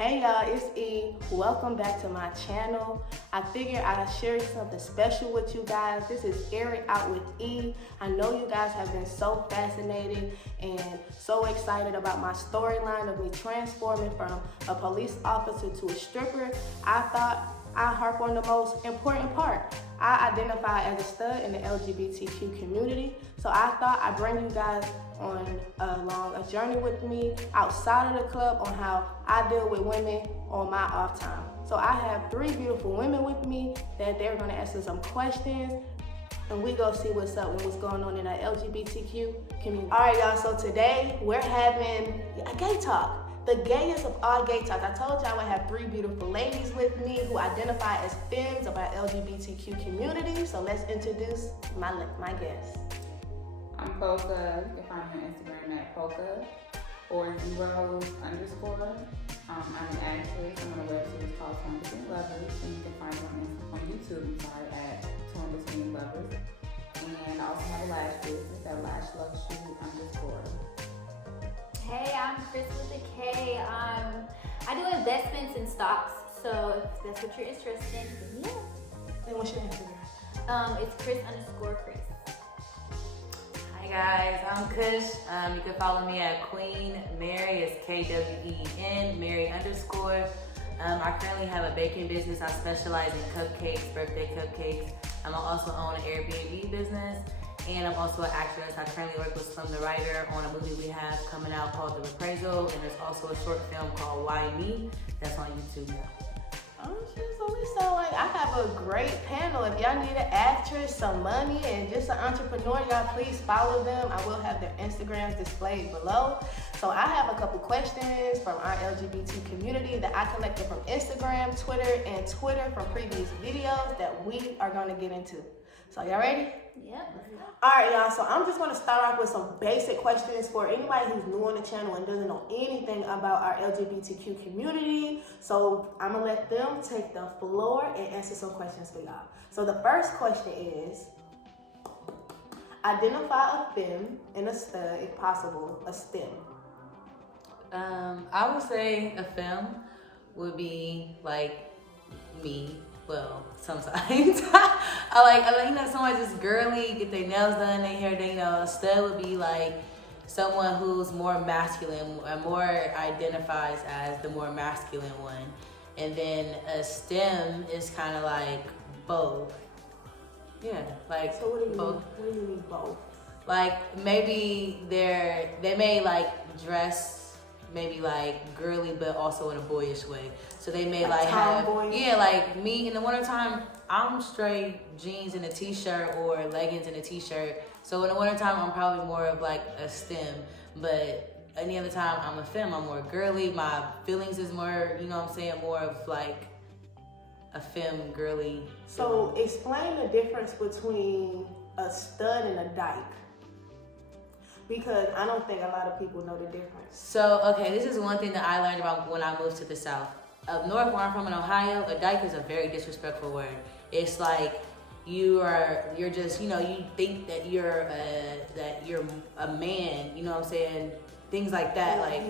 Hey y'all, it's E. Welcome back to my channel. I figured I'd share something special with you guys. This is Eric out with E. I know you guys have been so fascinated and so excited about my storyline of me transforming from a police officer to a stripper. I thought I'd harp on the most important part. I identify as a stud in the LGBTQ community, so I thought I'd bring you guys along a journey with me outside of the club on how I deal with women on my off time. So I have 3 beautiful women with me that they're gonna answer some questions, and we go see what's up and what's going on in the LGBTQ community. All right, y'all, so today we're having a gay talk. The gayest of all gay talks. I told y'all I have 3 beautiful ladies with me who identify as Fems of our LGBTQ community. So let's introduce my guests. I'm Polka. You can find me on Instagram at Polka or _. I'm an actress. I'm on a web series called Torn Between Lovers, and you can find me on YouTube at Torn Between Lovers. And I also have a lash business at Locs. Hey, I'm Chris with a K. I do investments in stocks, so if that's what you're interested in, then yeah. And what's your Instagram? It's Chris _Chris. Hi guys, I'm Kush. You can follow me at Queen Mary. It's KWEN Mary _. I currently have a baking business. I specialize in cupcakes, birthday cupcakes. I also own an Airbnb business. And I'm also an actress. I currently work with Slim the Writer on a movie we have coming out called The Reprisal, and there's also a short film called Whyyyy that's on YouTube now. Oh shit, so we sound like I have a great panel. If y'all need an actress, some money, and just an entrepreneur, y'all please follow them. I will have their Instagrams displayed below. So I have a couple questions from our LGBT community that I collected from Instagram, Twitter from previous videos that we are gonna get into. So y'all ready? Yep. All right, y'all, so I'm just gonna start off with some basic questions for anybody who's new on the channel and doesn't know anything about our LGBTQ community. So I'm gonna let them take the floor and answer some questions for y'all. So the first question is, identify a femme and a stud, if possible, a STEM. I would say a femme would be like me. Well, sometimes I like someone just girly, get their nails done, their hair done. A stud would be like someone who's more masculine and more identifies as the more masculine one. And then a STEM is kind of like both. Yeah, like so what do you both. Mean? What do you mean both? Like maybe they may like dress maybe like girly but also in a boyish way. So they may like have, yeah, like me in the wintertime, I'm straight jeans and a t-shirt or leggings and a t-shirt. So in the wintertime, I'm probably more of like a STEM. But any other time, I'm a femme. I'm more girly. My feelings is more, you know what I'm saying, more of like a femme, girly. So explain the difference between a stud and a dyke. Because I don't think a lot of people know the difference. So, okay, this is one thing that I learned about when I moved to the South. Up north, where I'm from in Ohio, a dyke is a very disrespectful word. It's like you're just, you think that you're a man, you know what I'm saying? Things like that, yeah, like,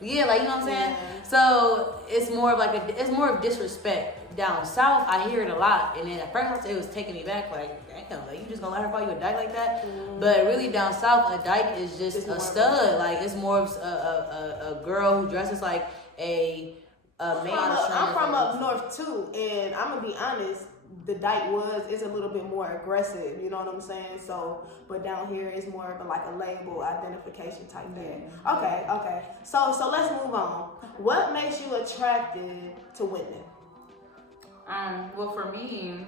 you know what I'm saying? Yeah. So it's more of it's more of disrespect. Down south, I hear it a lot, and then at first it was taking me back, like, damn, like, you just gonna let her call you a dyke like that? But really down south, a dyke is just a stud. Like, it's more of a girl who dresses like a man. I'm from up north too, and I'm gonna be honest, the dyke is a little bit more aggressive, you know what I'm saying? So, but down here it's more of a label identification type thing. Okay. So let's move on. What makes you attracted to women? Well, for me,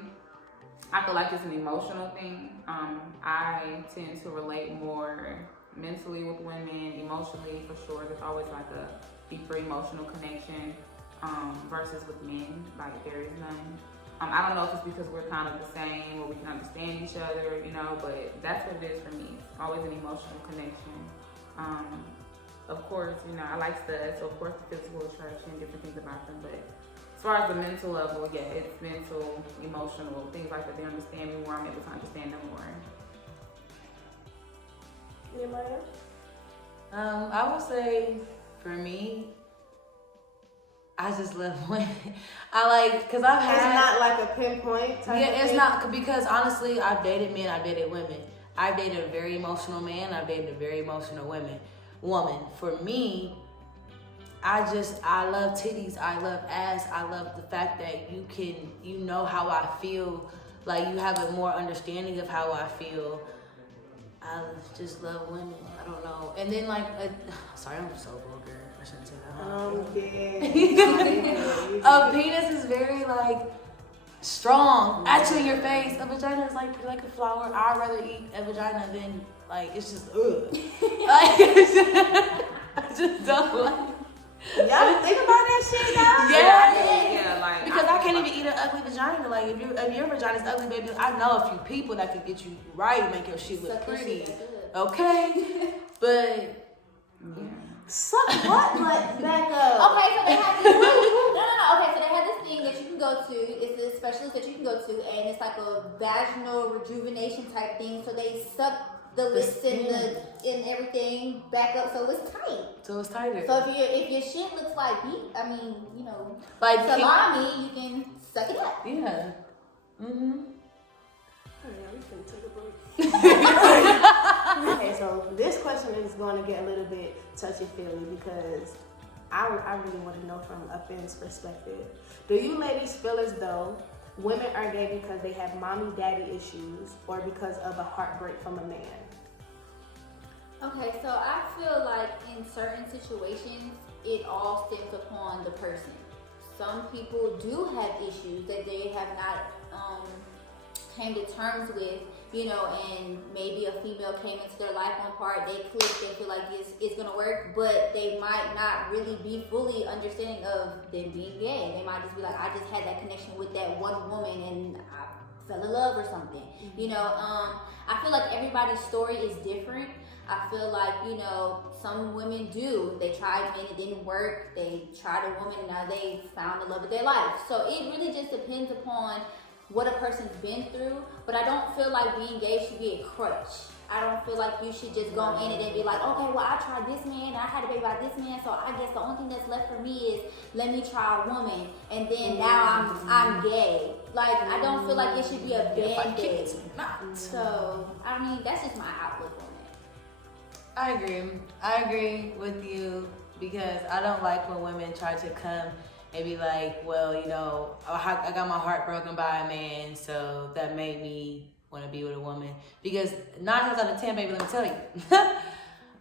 I feel like it's an emotional thing. I tend to relate more mentally with women, emotionally for sure. There's always like a deeper emotional connection versus with men. Like there is none. I don't know if it's because we're kind of the same or we can understand each other, but that's what it is for me. It's always an emotional connection. Of course, I like studs, so of course the physical attraction, different things about them, but as far as the mental level, yeah, it's mental, emotional, things like that. They understand me more, I'm able to understand them more. Anybody else? I would say, for me, I just love women. I like, cause I've had. It's not like a pinpoint type. Yeah, it's not, because honestly, I've dated men, I've dated women. I've dated a very emotional man, I've dated a very emotional woman. For me, I love titties, I love ass, I love the fact that you know how I feel, like you have a more understanding of how I feel. I just love women, I don't know. And then like, sorry, I'm so vulgar, I shouldn't say that. A penis is very like, strong, at you in your face. A vagina is like a flower. I'd rather eat a vagina than like, it's just ugh. Like, I just don't like. Y'all think about that shit, guys? Yeah, like because I can't even eat an ugly vagina. Like if your vagina's ugly, baby, I know a few people that could get you right, make your shit look pretty. Okay, but. Suck what? Like, back up. Okay, so they have this. No. Okay, so they have this thing that you can go to. It's a specialist that you can go to, and it's like a vaginal rejuvenation type thing. So they suck the lips and everything back up, so it's tight. So it's tighter. So if your shit looks like meat, I mean, you know, like salami, you can suck it up. Yeah. We can take a break. Okay, so this question is going to get a little bit touchy-feely because I really want to know from a Fem's perspective. Do you ladies feel as though women are gay because they have mommy-daddy issues or because of a heartbreak from a man? Okay, so I feel like in certain situations, it all stems upon the person. Some people do have issues that they have not came to terms with, you know, and maybe a female came into their life one part, they clicked, they feel like it's gonna work, but they might not really be fully understanding of them being gay. They might just be like, I just had that connection with that one woman and I fell in love or something. You know, I feel like everybody's story is different. I feel like, you know, some women they tried men, it didn't work. They tried a woman, now they found the love of their life. So it really just depends upon what a person's been through, but I don't feel like being gay should be a crutch. I don't feel like you should just go in it and be like, okay, well, I tried this man, I had a baby by this man, so I guess the only thing that's left for me is let me try a woman, and then now I'm gay. Like, I don't feel like it should be a band-aid. So, I mean, that's just my outlook on it. I agree with you because I don't like when women try to come and be like, well, you know, I got my heart broken by a man, so that made me want to be with a woman. Because 9 times out of 10, baby, let me tell you,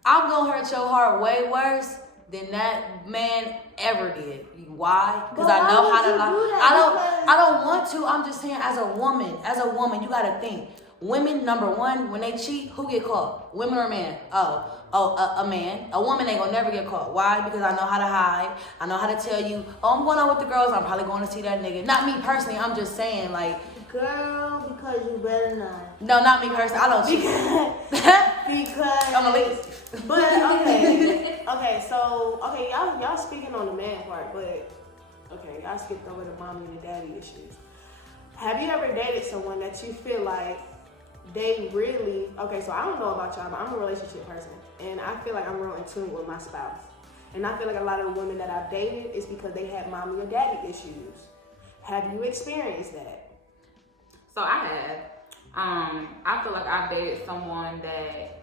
I'm gonna hurt your heart way worse than that man ever did. Why? Because I know how to. I don't want to. I'm just saying, as a woman, you gotta think. Women, number one, when they cheat, who get caught? Women or man? A man. A woman ain't gonna never get caught. Why? Because I know how to hide. I know how to tell you, oh, I'm going out with the girls. I'm probably going to see that nigga. Not me personally. I'm just saying, like. Girl, because you better not. No, not me personally. I don't cheat. Because. I'm a leave. But, okay. So, y'all speaking on the man part, but, okay, y'all skipped over the mommy and the daddy issues. Have you ever dated someone that you feel like they really, so I don't know about y'all, but I'm a relationship person, and I feel like I'm real in tune with my spouse. And I feel like a lot of the women that I've dated is because they had mommy or daddy issues. Have you experienced that? So I have. I feel like I've dated someone that,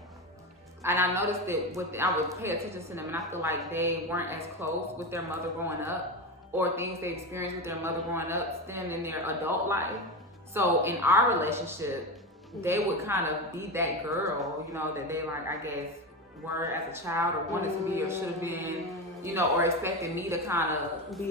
and I noticed that I would pay attention to them, and I feel like they weren't as close with their mother growing up, or things they experienced with their mother growing up stemmed in their adult life. So in our relationship, they would kind of be that girl, you know, that they like, I guess, were as a child or wanted to be or should have been, you know, or expected me to kind of, to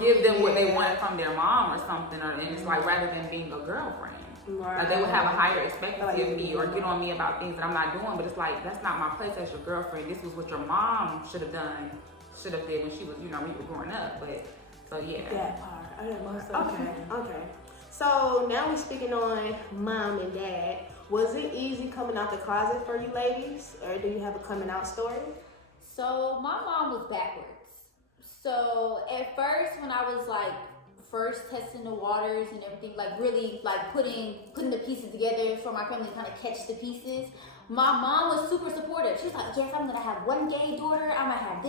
give them what they wanted from their mom or something. And it's like, rather than being a girlfriend, like they would have a higher expectancy of me or get on me about things that I'm not doing. But it's like, that's not my place as your girlfriend. This was what your mom should have did when she was, you know, when you were growing up. But, so yeah. That part. Okay. So now we're speaking on mom and dad. Was it easy coming out the closet for you ladies, or do you have a coming out story? So my mom was backwards. So at first, when I was like first testing the waters and everything, like really like putting the pieces together for my family to kind of catch the pieces, my mom was super supportive. She was like, yes, I'm gonna have one gay daughter, I'm gonna have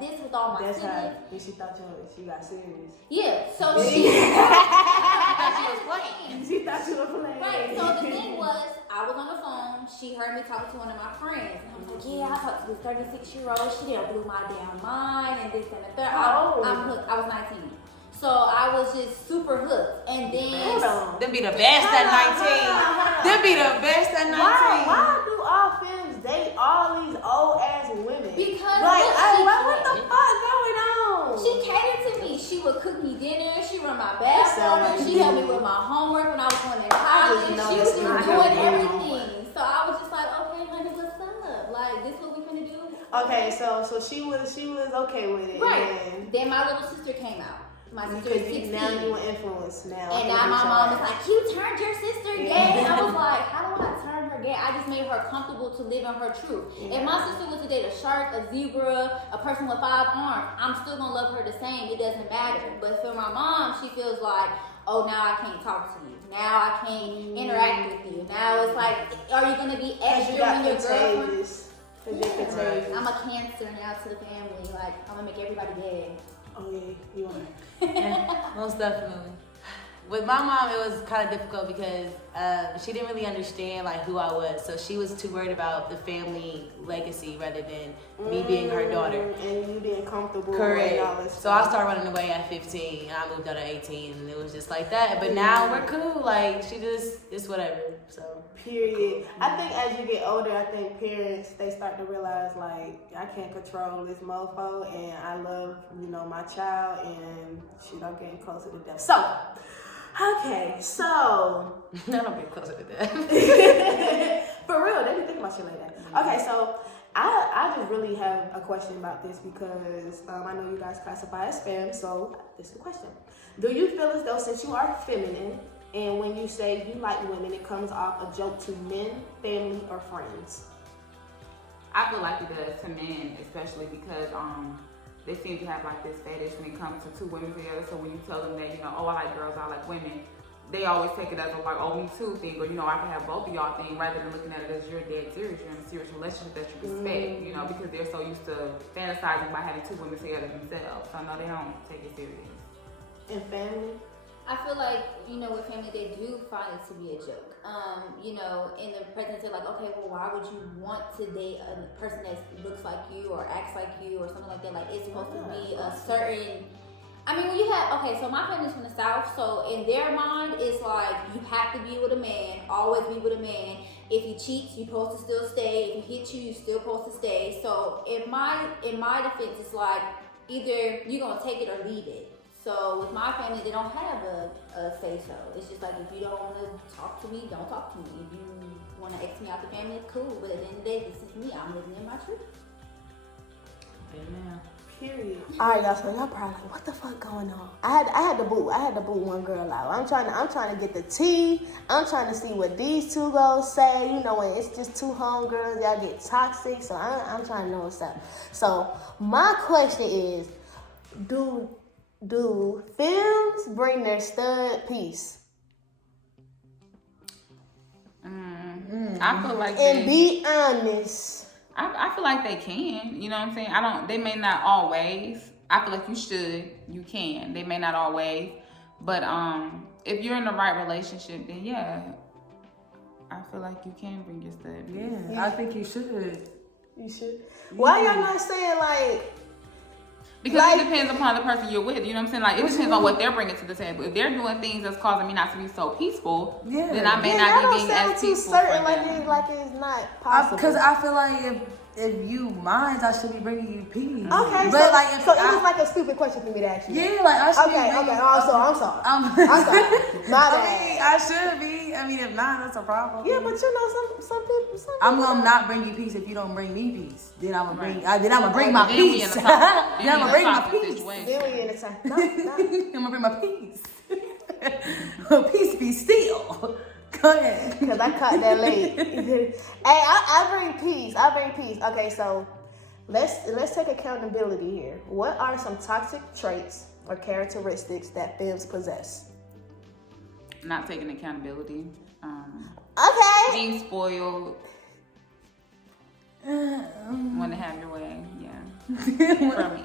this with all my siblings. And she thought she got serious. Yeah, so she was playing. She thought she was playing. Right, so the thing was, I was on the phone, she heard me talking to one of my friends, and I was like, yeah, I talked to this 36-year-old, she done blew my damn mind, and this and the third. I'm hooked. I was 19. So I was just super hooked. And then them be the best at 19. Them be the best at 19. Why do all femmes date all these old ass women? Because like, look, what the fuck going on? She catered to me. She would cook me dinner. She run my bathroom. She helped me with my homework when I was going to college. She was just doing everything. So I was just like, okay, honey, what's up? Like, this what we finna do? Okay, so she was okay with it. Right. Then my little sister came out. My sister is 16. Now you were influenced now. And now my mom is like, you turned your sister gay. I was like, how do I turn her gay? I just made her comfortable to live in her truth. If my sister was to date a shark, a zebra, a person with 5 arms, I'm still gonna love her the same. It doesn't matter. But for my mom, she feels like, oh, now I can't talk to you. Now I can't interact with you. Now it's like, are you gonna be extra when your girlfriend? I'm a Cancer now to the family. Like, I'm gonna make everybody gay. Oh yeah, you are. Yeah, most definitely. With my mom, it was kind of difficult because she didn't really understand like who I was, so she was too worried about the family legacy rather than me being her daughter and you being comfortable. Correct. And all this so I started running away at 15, and I moved out at 18, and it was just like that. But now we're cool. Like she just it's whatever. So period. I think as you get older, I think parents they start to realize like I can't control this mofo, and I love my child, and shit, I'm getting closer to death. So. Okay, so I don't get closer to that. For real, they be thinking about shit like that. Okay, so I just really have a question about this because I know you guys classify as Fems, so this is a question. Do you feel as though since you are feminine and when you say you like women, it comes off a joke to men, family, or friends? I feel like it does to men, especially because they seem to have like this fetish when it comes to 2 women together. So when you tell them that, oh, I like girls, I like women, they always take it as a like, oh, me too thing, or I can have both of y'all thing, rather than looking at it as you're dead serious, you're in a serious relationship that you respect, because they're so used to fantasizing by having 2 women together themselves. So no, they don't take it serious. And family? I feel like, with family, they do find it to be a joke. In the present, they're like, okay, well, why would you want to date a person that looks like you or acts like you or something like that? Like, it's supposed to be a certain... when you have... Okay, so my family's from the South, so in their mind, it's like, you have to be with a man, always be with a man. If he cheats, you're supposed to still stay. If he hits you, you're still supposed to stay. So, in my defense, it's like, either you're going to take it or leave it. So with my family, they don't have a say-so. It's just like, if you don't want to talk to me, don't talk to me. If you want to X me out the family, cool. But at the end of the day, this is me. I'm living in my truth. Amen. Period. All right, y'all. So y'all probably like, what the fuck going on? I had to boot one girl out. I'm trying to get the tea. I'm trying to see what these 2 girls say. When it's just 2 homegirls, y'all get toxic. So I'm trying to know what's up. So my question is, do films bring their stud piece? I feel like be honest. I feel like they can. You know what I'm saying? They may not always. I feel like you can. They may not always. But if you're in the right relationship, then yeah. I feel like you can bring your stud piece. Yeah, I think you should. You should. Why y'all not saying like... Because it depends upon the person you're with, you know what I'm saying? Like, it depends on what they're bringing to the table. If they're doing things that's causing me not to be so peaceful, then I may not be being as peaceful. Certain, like it's not possible. Because I feel like if you mind, I should be bringing you peace. Okay, but so it was like a stupid question for me to ask you. Yeah, like I should be. Okay. I'm sorry. I'm sorry. My bad. I should be. If not, that's a problem. Yeah, but some people. I'm gonna not bring you peace if you don't bring me peace. Then I'm gonna bring my peace. Then I'm gonna bring my peace. Then we in the time. No. I'm gonna bring my peace. Peace be still. Go ahead. Because I caught that late. Hey, I bring peace. Okay, so let's take accountability here. What are some toxic traits or characteristics that femmes possess? Not taking accountability. Okay. Being spoiled. Want to have your way. Yeah. For me.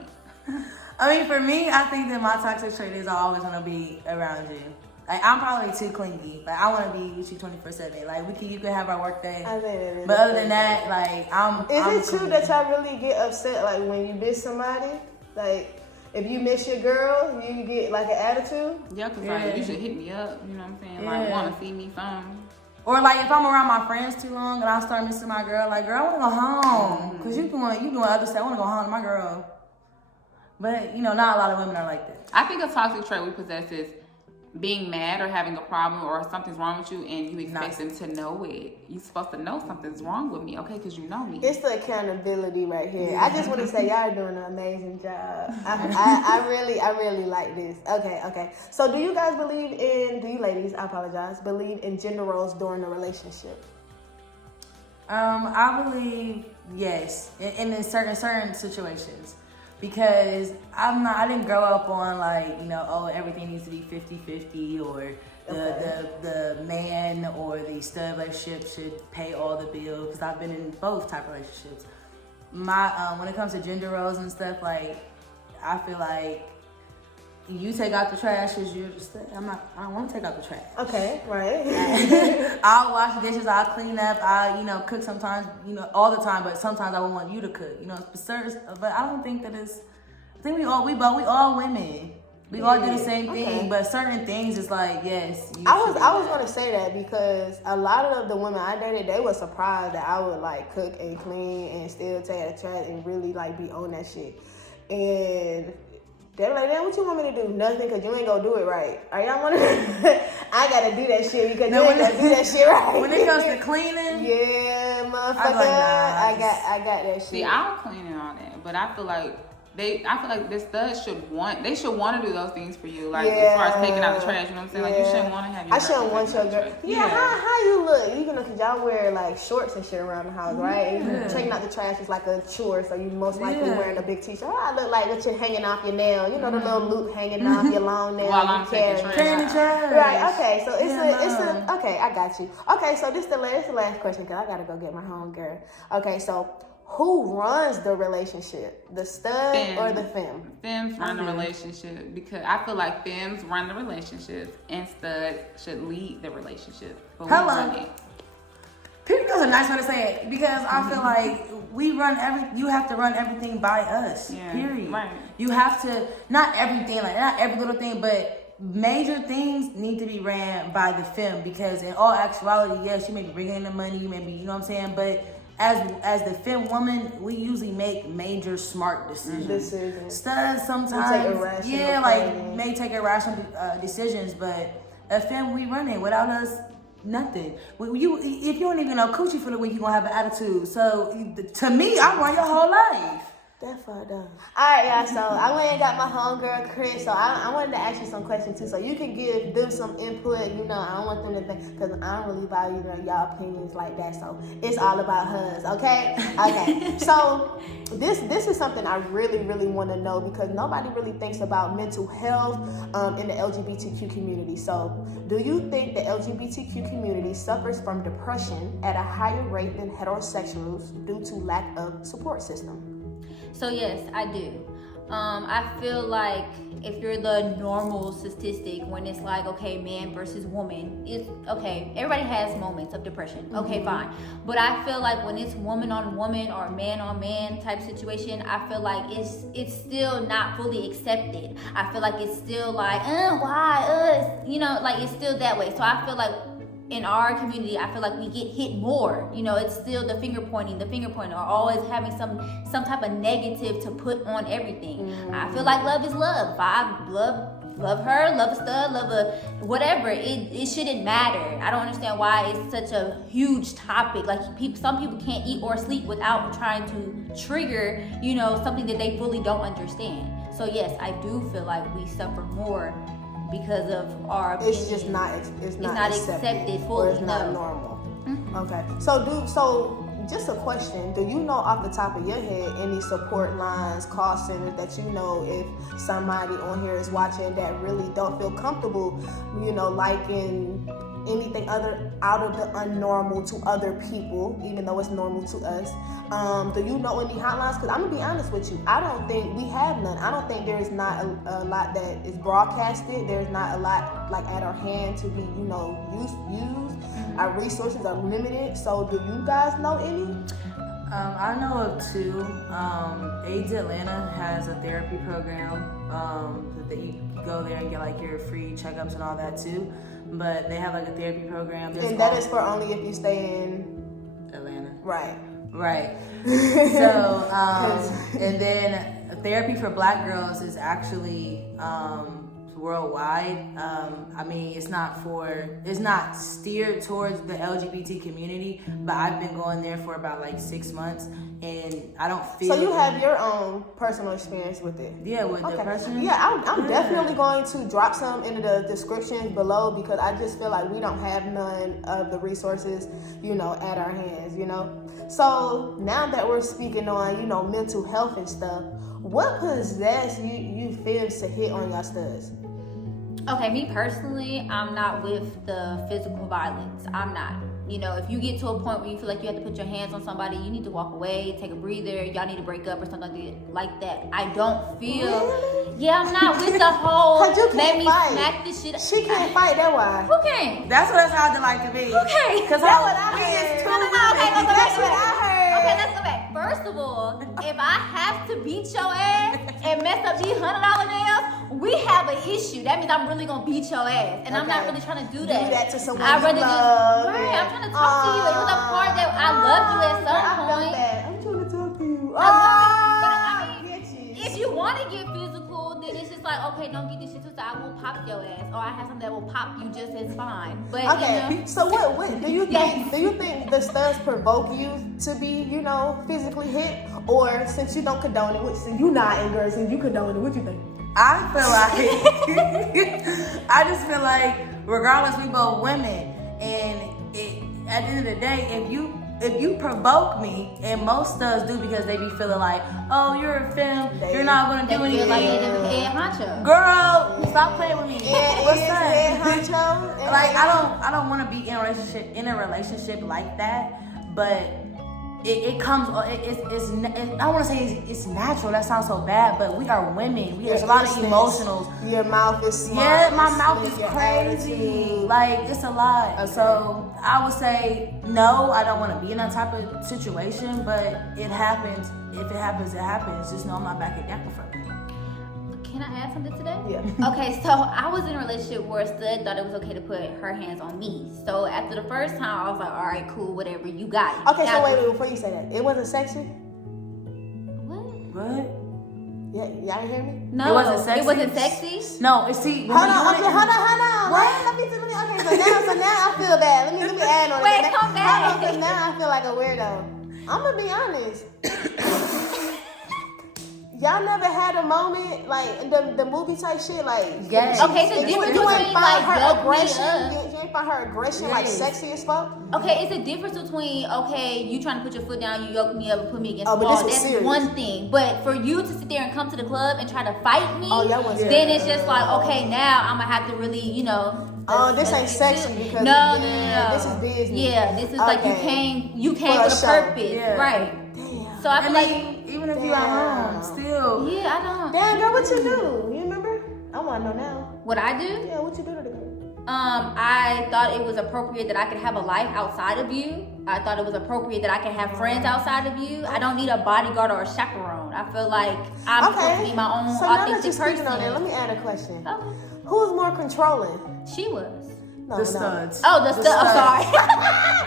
I mean, for me, I think that my toxic trait is I always want to be around you. Like, I'm probably too clingy. Like, I want to be with you 24/7. Like, you can have our work day. I think it is. But other than that, like, I'm Is it true clingy. that y'all really get upset, like, when you miss somebody? Like, if you miss your girl, you get, like, an attitude? Yeah, because like, you should hit me up. You know what I'm saying? Like, want to see me some. Or, like, if I'm around my friends too long and I start missing my girl, like, girl, I want to go home. Because you doing other stuff. I want to go home to my girl. But, you know, not a lot of women are like that. I think a toxic trait we possess is being mad or having a problem or something's wrong with you and you expect them to know it. You're supposed to know something's wrong with me, okay? Because you know me. It's the accountability right here. I just want to say y'all are doing an amazing job. I really like this. Okay. So do you ladies, I apologize, believe in gender roles during the relationship? I believe yes, in certain situations. Because I didn't grow up on like, you know, oh, everything needs to be 50-50 or the man or the stud relationship should pay all the bills. Because I've been in both type of relationships. When it comes to gender roles and stuff, like, I feel like you take out the trash because you're just, I don't want to take out the trash. Okay, right. I'll wash the dishes, I'll clean up, I'll, you know, cook sometimes, you know, all the time, but sometimes I would want you to cook, you know, but I don't think that is, I think we all women. We all do the same thing, but certain things is like, yes. I was going to say that because a lot of the women I dated, they were surprised that I would like cook and clean and still take out the trash and really like be on that shit. And they were like, damn, what you want me to do? Nothing, because you ain't going to do it right. Are y'all want to? I got to do that shit because you ain't going to do that shit right. When it comes to cleaning? Yeah, motherfucker. I got that shit. See, I'll clean and all that, but I feel like the studs should want to do those things for you, like as far as taking out the trash. You know what I'm saying? Like you shouldn't want to have. I shouldn't want your girl. Yeah, how you look? You know, cause y'all wear like shorts and shit around the house, right? Yeah. Taking out the trash is like a chore, so you most likely wearing a big t-shirt. Oh, I look like with your hanging off your nail. You know the little loop hanging off your long nail. While I'm taking trash. Right. Okay. So it's okay. I got you. Okay. So this the last question because I gotta go get my home girl. Okay. So. Who runs the relationship? The stud or the femme? Femmes run the relationship because I feel like femmes run the relationships and studs should lead the relationship. But Hello. People does a nice way to say it because I feel like you have to run everything by us. Yeah, period. Right. You have to, not everything, like not every little thing, but major things need to be ran by the femme because in all actuality, yes, you may be bringing in the money, you may be, you know what I'm saying, but as the femme woman, we usually make major smart decisions. Studs sometimes, may take irrational decisions, but a femme, we run it. Without us, nothing. If you don't even know coochie for the week, you gonna have an attitude. So to me, I run your whole life. That far done. Alright, y'all, so I went and got my homegirl Chris, so I wanted to ask you some questions too, so you can give them some input. You know, I don't want them to think, because I don't really value y'all opinions like that, so it's all about hers, okay? Okay, so this is something I really, really want to know because nobody really thinks about mental health in the LGBTQ community. So do you think the LGBTQ community suffers from depression at a higher rate than heterosexuals due to lack of support system? So yes, I do. I feel like if you're the normal statistic, when it's like, okay, man versus woman, it's okay. Everybody has moments of depression. Okay, fine. But I feel like when it's woman on woman or man on man type situation, I feel like it's still not fully accepted. I feel like it's still like, why, you know, like it's still that way. So I feel like in our community, I feel like we get hit more. You know, it's still the finger pointing, or always having some type of negative to put on everything. I feel like love is love. If I love her, love a stud, love a whatever, it shouldn't matter. I don't understand why it's such a huge topic. Like some people can't eat or sleep without trying to trigger, you know, something that they fully don't understand. So yes, I do feel like we suffer more because of our opinion. It's just not accepted fully. Or it's not normal. Okay. So just a question. Do you know off the top of your head any support lines, call centers that you know if somebody on here is watching that really don't feel comfortable, liking anything other out of the unnormal to other people, even though it's normal to us? Do you know any hotlines? Because I'm gonna be honest with you, I don't think we have none. I don't think there's not a lot that is broadcasted. There's not a lot like at our hand to be, used. Our resources are limited. So do you guys know any? I know of two. AIDS Atlanta has a therapy program that you go there and get like your free checkups and all that too. But they have like a therapy program. And that is for only if you stay in Atlanta. Right. So, and then therapy for Black girls is actually worldwide. I mean, it's not steered towards the LGBT community, but I've been going there for about like 6 months, and I don't feel. So you have your own personal experience with it. Yeah, with depression. Yeah, I'm definitely going to drop some into the description below, because I just feel like we don't have none of the resources, at our hands, So now that we're speaking on, mental health and stuff, what possessed you Fems to hit on your studs? Okay, me personally, I'm not with the physical violence. I'm not. If you get to a point where you feel like you have to put your hands on somebody, you need to walk away, take a breather, y'all need to break up or something like that. I don't feel. Really? Yeah, I'm not with the whole. Let me smack this shit. She can't fight, that why? Who can't? That's what it sounded like to me. Who can't? Because that's what I heard. That's what I heard. Okay, let's go back. First of all, if I have to beat your ass and mess up these $100 nails, we have an issue. That means I'm really gonna beat your ass, and I'm not really trying to do that. Do that to someone I'd rather you love. I'm trying to talk to you. It was a part that I loved you at some point. I'm trying to talk to you. If you want to get physical, then it's just like, okay, don't get this shit twisted. I will pop your ass, or I have something that will pop you just as fine. But okay, so what do you think? Do you think the studs provoke you to be, physically hit, or since you don't condone it, since you not in girls, since you condone it, what you think? I feel like I just feel like regardless, we both women, and at the end of the day, if you provoke me, and most studs do because they be feeling like, oh, you're a femme, you're not gonna do anything. Like the head honcho. Girl, stop playing with me. What's that? Head honcho. Like I don't want to be in a relationship like that, but. It comes. It's I don't want to say it's natural. That sounds so bad, but we are women. There's a lot of emotionals. Your mouth is smart. Yeah, my mouth is crazy. Like it's a lot. Okay. So I would say no. I don't want to be in that type of situation, but it happens. If it happens, it happens. Just know I'm not backing down from it. Can I add something to that? Yeah. Okay, so I was in a relationship where a stud thought it was okay to put her hands on me. So after the first time, I was like, all right, cool, whatever, you got it. Okay, so wait, before you say that, it wasn't sexy? What? Yeah, y'all didn't hear me? No, it wasn't sexy. It wasn't sexy? No, it's see. Hold on. Okay, so now I feel bad. Let me add on. Wait, come back. Hold on, so now I feel like a weirdo. I'm gonna be honest. Y'all never had a moment like the movie type shit, like yes. Okay, so difference between like her aggression. You ain't find her aggression like sexy as fuck. Okay, it's a difference between you trying to put your foot down, you yoke me up and put me against the wall. That's serious. One thing. But for you to sit there and come to the club and try to fight me, then it's just like, okay, now I'm gonna have to really, this ain't sexy because no. This is business. Yeah, this is like you came with a purpose, right? Damn. So I feel like. Even if you at home, still. Yeah, I don't. Damn, girl, what you do? You remember? I want to know now. What I do? Yeah, what you do to the girl? I thought it was appropriate that I could have a life outside of you. I thought it was appropriate that I could have friends outside of you. I don't need a bodyguard or a chaperone. I feel like I'm supposed to be my own authentic person. On that, let me add a question. Okay. Who's more controlling? She was. The studs. Oh, the studs. I'm sorry.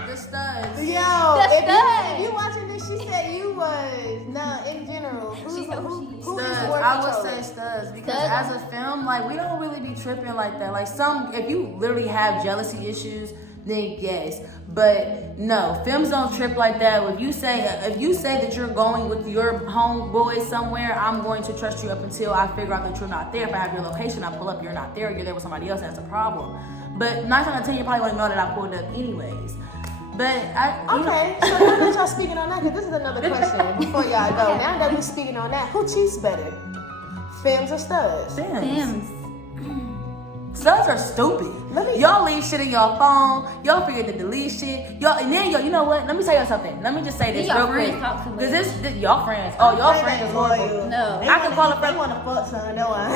The studs. Yo, if you watching this, she said you was. No, in general. Who's studs. I would say studs because as a film, like we don't really be tripping like that. Like if you literally have jealousy issues, then yes. But no, films don't trip like that. If you say that you're going with your homeboy somewhere, I'm going to trust you up until I figure out that you're not there. If I have your location, I pull up, you're not there, you're there with somebody else, and that's a problem. But 9 times out of 10, you probably wouldn't know that I pulled up anyways. But Okay, so now that y'all speaking on that, because this is another question before y'all go. Now that we're speaking on that, who cheats better? Fems or studs? Fems. Studs are stupid. Y'all leave shit in your phone. Y'all forget to delete shit. Y'all, and then you know what? Let me tell y'all something. Let me just say this real quick. Because this y'all friends. Oh, y'all friends is horrible. No. I can call a friend. They want to fuck son, don't I?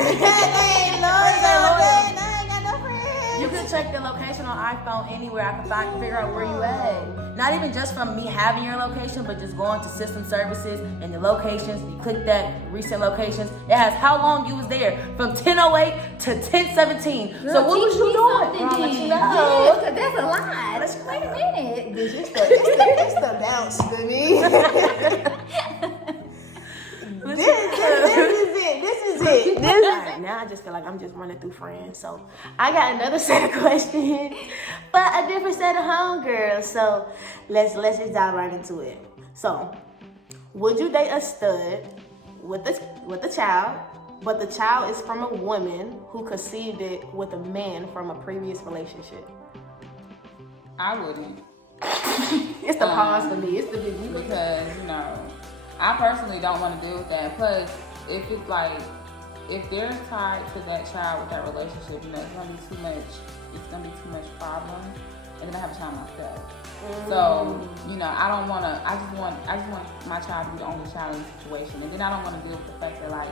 You can check the location on iPhone anywhere. I can figure out where you at. Not even just from me having your location, but just going to system services and the locations. You click that recent locations. It has how long you was there from 10:08 to 10:17. Girl, so what was you doing? I'll let you know. Yeah, Yes, that's a lie. Wait a minute. It's the bounce to me. This is it. Right, now I just feel like I'm just running through friends. So I got another set of questions, but a different set of homegirls. So let's just dive right into it. So, would you date a stud with a child, but the child is from a woman who conceived it with a man from a previous relationship? I wouldn't. It's the pause for me. It's the big Because, I personally don't want to deal with that. Plus, if it's like, if they're tied to that child with that relationship, it's gonna be too much. It's gonna be too much problem, and then I have a child myself. So, I don't want to. I just want my child to be the only child in the situation, and then I don't want to deal with the fact that like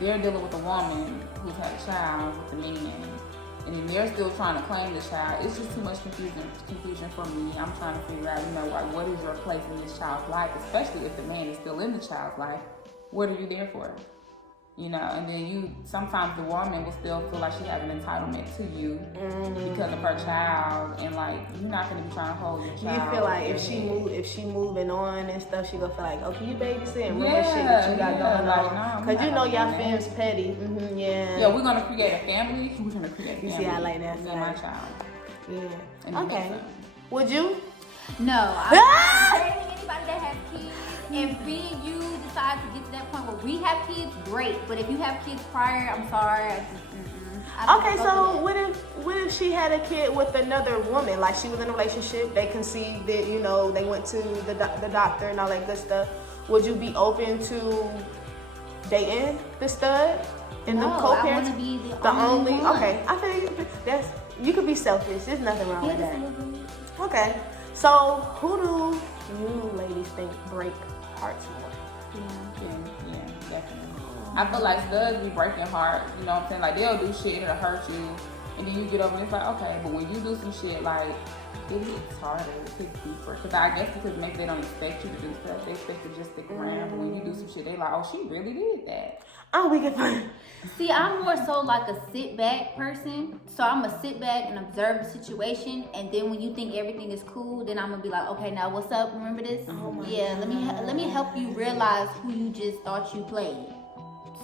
they're dealing with a woman who's had a child with a man, and then they're still trying to claim the child. It's just too much confusion for me. I'm trying to figure out, like what is your place in this child's life, especially if the man is still in the child's life. What are you there for? And then sometimes the woman will still feel like she has an entitlement to you because of her child, and like you're not gonna be trying to hold your child. You feel like if she moving on and stuff, she gonna feel like, oh, can you babysit and remember shit that you got going on? Because y'all Fems petty. Yeah, we're gonna create a family. We're gonna create a family. You see, I like that. Me and my child. Yeah. Okay. Would you? No. I'm dating anybody that has kids. And being you decide to get to that point where we have kids, great. But if you have kids prior, I'm sorry. Okay, so what if she had a kid with another woman? Like she was in a relationship, they conceived it, they went to the doctor and all that good stuff. Would you be open to dating the stud and them co-parents? I want to be the only one. Okay, I feel you could be selfish. There's nothing wrong with that. Okay, so who do you ladies think break hearts more? Yeah, definitely. I feel like studs be breaking heart, you know what I'm saying? Like they'll do shit that'll hurt you, and then you get over it, it's like, okay, but when you do some shit, like it hits harder, it hits deeper. Because I guess because maybe they don't expect you to do stuff, they expect you to just stick around, but when you do some shit, they like, oh, she really did that. Oh, we get fun. See, I'm more so like a sit back person. So I'm gonna sit back and observe the situation, and then when you think everything is cool, then I'm gonna be like, okay, now what's up? Remember this? Let me help you realize who you just thought you played.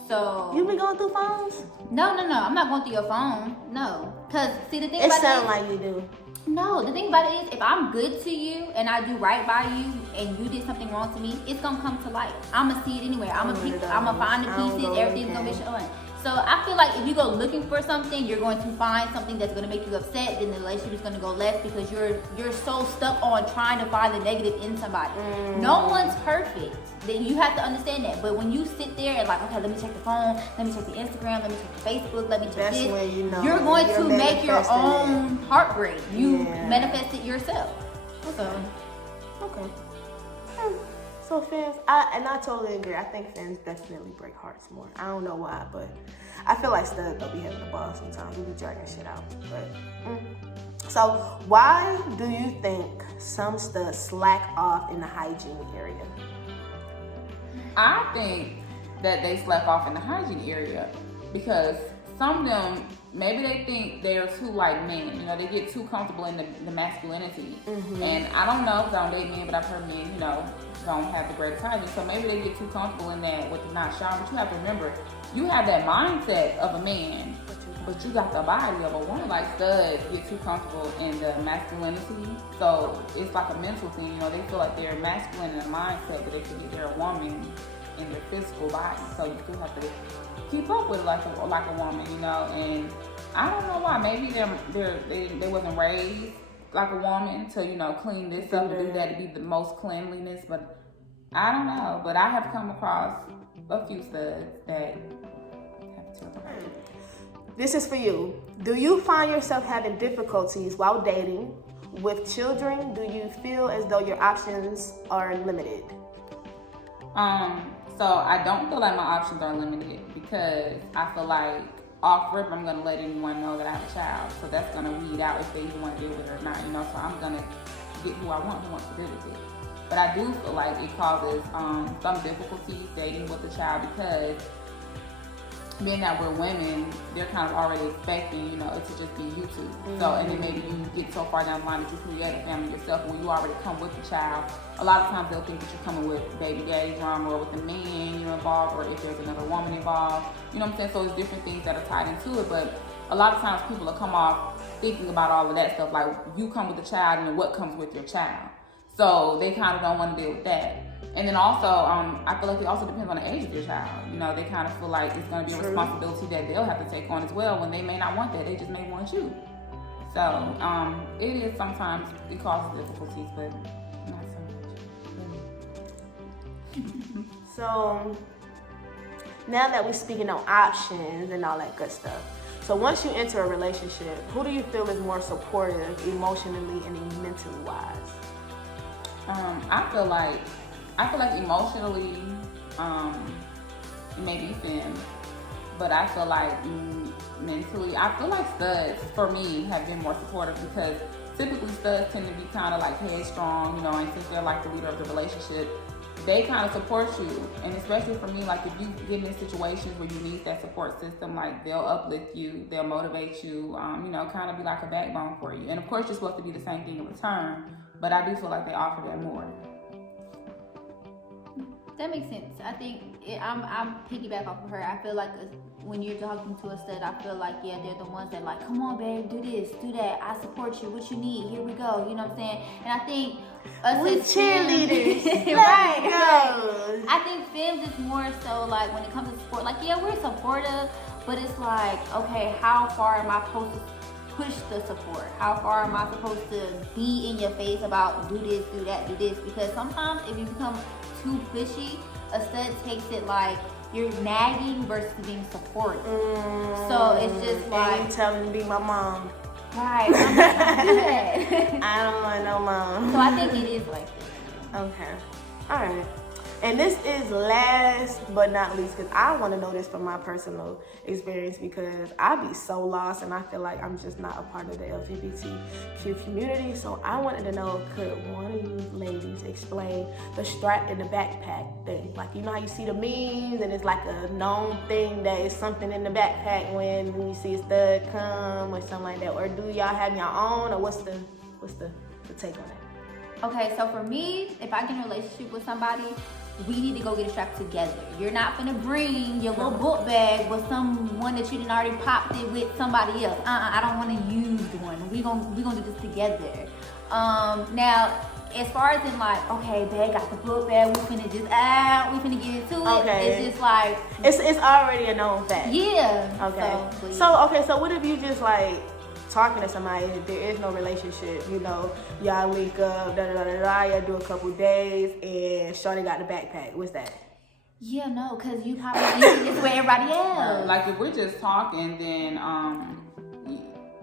So you be going through phones? No. I'm not going through your phone. No, cause see the thing it about sounds like you do. No, the thing about it is, if I'm good to you and I do right by you, and you did something wrong to me, it's gonna come to light. I'm gonna see it anyway. I'm gonna find the pieces. Everything's gonna be shown. So I feel like if you go looking for something, you're going to find something that's going to make you upset. Then the relationship is going to go left because you're so stuck on trying to find the negative in somebody. No one's perfect. Then you have to understand that. But when you sit there and like, okay, let me check the phone, let me check the Instagram, let me check the Facebook, let me check that's this. When you're going to make your own heartbreak. You manifest it yourself. So okay. So Fems, I totally agree. I think Fems definitely break hearts more. I don't know why, but I feel like studs don't be having the ball sometimes. We be dragging shit out. But so why do you think some studs slack off in the hygiene area? I think that they slack off in the hygiene area because some of them, maybe they think they're too like men. They get too comfortable in the masculinity. And I don't know because I don't date men, but I've heard men, don't have the greatest hygiene. So maybe they get too comfortable in that with the not showering. But you have to remember, you have that mindset of a man, but you got the body of a woman. Like studs get too comfortable in the masculinity. So it's like a mental thing. They feel like they're masculine in their mindset, but they forget they're a woman in their physical body. So you still have to keep up with it like a woman, And I don't know why. Maybe they wasn't raised like a woman to, you know, clean this up and do that to be the most cleanliness, but I don't know. But I have come across a few studs that have to. This is for you. Do you find yourself having difficulties while dating with children? Do you feel as though your options are limited? So I don't feel like my options are limited because I feel like off rip I'm gonna let anyone know that I have a child. So that's gonna weed out if they even want to deal with it or not, you know. So I'm gonna get who I want, who wants to deal with it. But I do feel like it causes some difficulties dating with a child because being that we're women, they're kind of already expecting, you know, it to just be you two. So, and then maybe you get so far down the line that you create a family yourself. When you already come with the child, a lot of times they'll think that you're coming with baby daddy drama or with a man you're involved, or if there's another woman involved. You know what I'm saying? So it's different things that are tied into it. But a lot of times people will come off thinking about all of that stuff. Like, you come with the child and then what comes with your child. So they kind of don't want to deal with that. And then also, I feel like it also depends on the age of your child. You know, they kind of feel like it's going to be a responsibility that they'll have to take on as well when they may not want that. They just may want you. So it is sometimes, it causes difficulties, but not so much. So now that we're speaking on options and all that good stuff. So once you enter a relationship, who do you feel is more supportive emotionally and mentally wise? I feel like emotionally, it may be Fems, but I feel like mentally, I feel like studs, for me, have been more supportive because typically studs tend to be kind of like headstrong, you know, and since they're like the leader of the relationship, they kind of support you. And especially for me, like if you get in situations where you need that support system, like they'll uplift you, they'll motivate you, you know, kind of be like a backbone for you. And of course, you're supposed to be the same thing in return, but I do feel like they offer that more. That makes sense. I think I'm piggyback off of her. I feel like when you're talking to a stud, I feel like, yeah, they're the ones that like, come on, babe, do this, do that. I support you. What you need? Here we go. You know what I'm saying? And I think us We as cheerleaders. right. I think Fems is more so like when it comes to support, like, yeah, we're supportive, but it's like, okay, how far am I supposed to push the support? How far am I supposed to be in your face about do this, do that, do this? Because sometimes if you become too pushy, a stud takes it like you're nagging versus being supportive. So it's just like, and you telling me to be my mom. right, I'm not gonna do that. I don't want no mom. So I think it is like that. Okay. All right. And this is last but not least, because I want to know this from my personal experience, because I be so lost and I feel like I'm just not a part of the LGBTQ community. So I wanted to know, could one of you ladies explain the strap in the backpack thing? Like, you know how you see the memes and it's like a known thing that is something in the backpack when you see a stud come or something like that? Or do y'all have your own, or what's the take on that? Okay, so for me, if I get in a relationship with somebody, we need to go get a strap together. You're not gonna bring your little book bag with someone that you done already popped it with somebody else. I don't want to use one. We gonna do this together. Now, as far as in like, okay, babe, got the book bag. We finna get into it. Okay. It's just like it's already a known fact. Yeah. Okay. So what if you just like talking to somebody, there is no relationship, you know, y'all link up, y'all do a couple days, and shorty got the backpack. What's that? Yeah, no, because you probably use this with everybody else. Like if we're just talking, then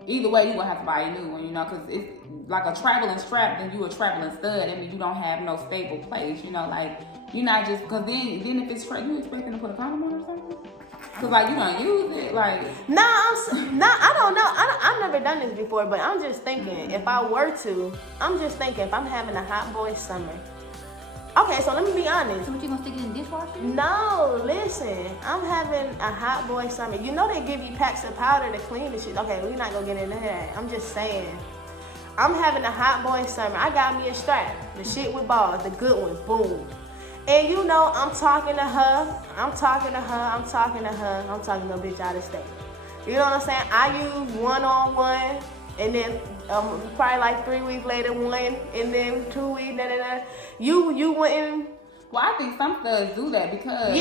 either way you gonna have to buy a new one, you know, because it's like a traveling strap, then you a traveling stud, and then you don't have no stable place, you know, like you're not just, because then if it's straight, you expecting to put a condom on or something? Cause like you don't use it, like. I don't know. I've never done this before, but I'm just thinking if I were to, if I'm having a hot boy summer. Okay, so let me be honest. So what, you gonna stick it in the dishwasher? No, listen. I'm having a hot boy summer. You know they give you packs of powder to clean the shit. Okay, we're not gonna get into that. I'm just saying. I'm having a hot boy summer. I got me a strap. The shit with balls, the good one. Boom. And you know, I'm talking to a bitch out of state. You know what I'm saying? I use one-on-one, and then probably like 3 weeks later, one, and then 2 weeks, You Well, I think some studs do that because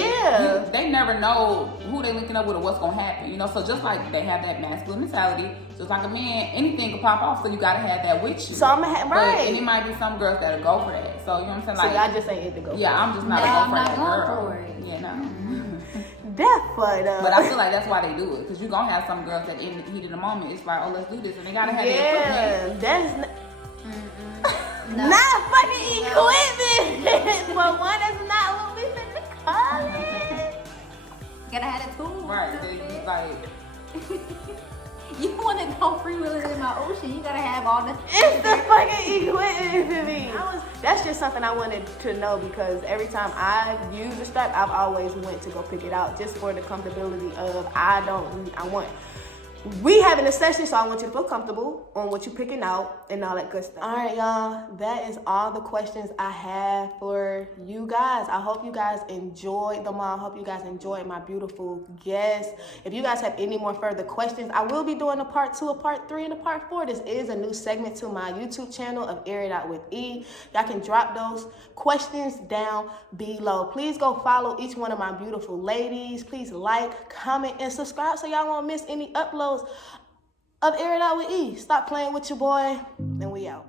they never know who they linking up with or what's gonna happen. You know, so just like they have that masculine mentality, just like a man, anything could pop off. So you gotta have that with you. So I'm right. But, and it might be some girls that'll go for that. So you know what I'm saying? Like, so y'all just ain't it to go. Yeah, I'm just not I'm a not go for that girl. For it. Yeah, no. That but I feel like that's why they do it, because you're gonna have some girls that in the heat of the moment, it's like, oh, let's do this, and they gotta have the equipment. That's not fucking equipment. But one is not what we finna call it. Gotta have the tools. Right, they, like. You want to go freewheeling in my ocean, you gotta have all the. It's the fucking equipment to me. That's just something I wanted to know, because every time I use the strap, I've always went to go pick it out just for the comfortability of we having a session, so I want you to feel comfortable on what you're picking out and all that good stuff. All right, y'all. That is all the questions I have for you guys. I hope you guys enjoyed them all. I hope you guys enjoyed my beautiful guests. If you guys have any more further questions, I will be doing a part 2, a part 3, and a part 4. This is a new segment to my YouTube channel of Air It Out with E. Y'all can drop those questions down below. Please go follow each one of my beautiful ladies. Please like, comment, and subscribe so y'all won't miss any uploads of Air It Out with E. Stop playing with your boy, and we out.